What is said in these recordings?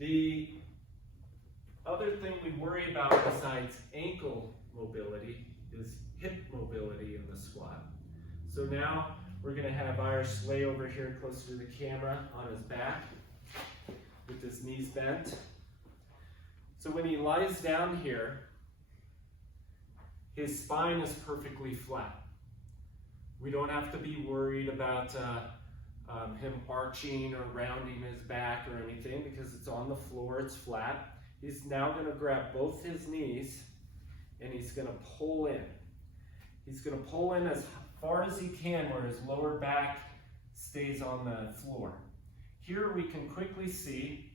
The other thing we worry about besides ankle mobility is hip mobility in the squat. So now we're going to have Irish lay over here close to the camera on his back with his knees bent. So when he lies down here, his spine is perfectly flat. We don't have to be worried about him arching or rounding his back or anything because it's on the floor, it's flat. He's now going to grab both his knees and he's going to pull in. He's going to pull in as far as he can where his lower back stays on the floor. Here we can quickly see,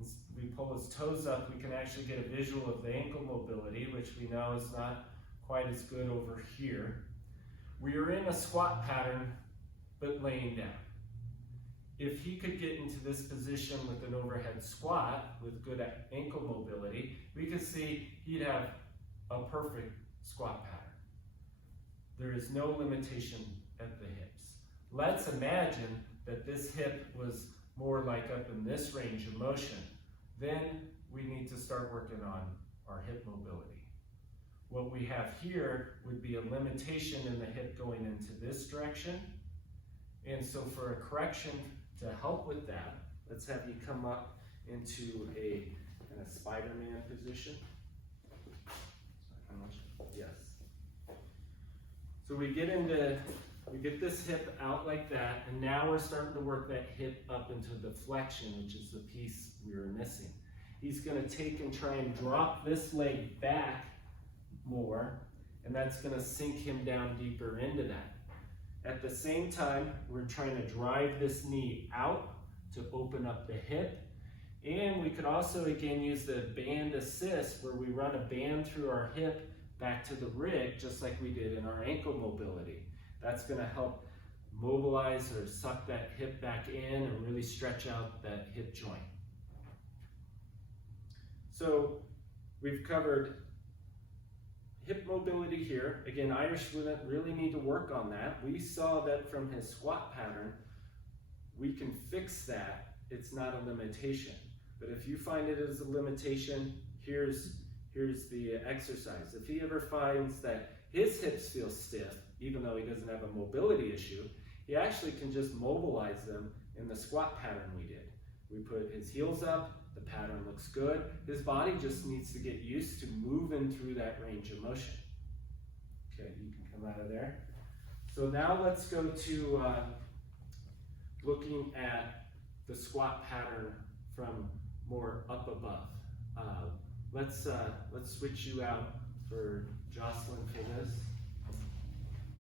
as we pull his toes up, we can actually get a visual of the ankle mobility, which we know is not quite as good over here. We are in a squat pattern, but laying down. If he could get into this position with an overhead squat with good ankle mobility, we could see he'd have a perfect squat pattern. There is no limitation at the hips. Let's imagine that this hip was more like up in this range of motion. Then we need to start working on our hip mobility. What we have here would be a limitation in the hip going into this direction. And so for a correction to help with that, let's have you come up into a kind of Spider-Man position. Yes. So we get this hip out like that, and now we're starting to work that hip up into the flexion, which is the piece we were missing. He's going to take and try and drop this leg back more, and that's going to sink him down deeper into that. At the same time, we're trying to drive this knee out to open up the hip, and we could also again use the band assist where we run a band through our hip back to the rig just like we did in our ankle mobility. That's going to help mobilize or suck that hip back in and really stretch out that hip joint. So we've covered hip mobility here. Again, Irish wouldn't really need to work on that. We saw that from his squat pattern. We can fix that. It's not a limitation. But if you find it as a limitation, here's the exercise. If he ever finds that his hips feel stiff, even though he doesn't have a mobility issue, he actually can just mobilize them in the squat pattern we did. We put his heels up, the pattern looks good. His body just needs to get used to moving through that range of motion. Okay, you can come out of there. So now let's go to looking at the squat pattern from more up above. Let's switch you out for Jocelyn for this.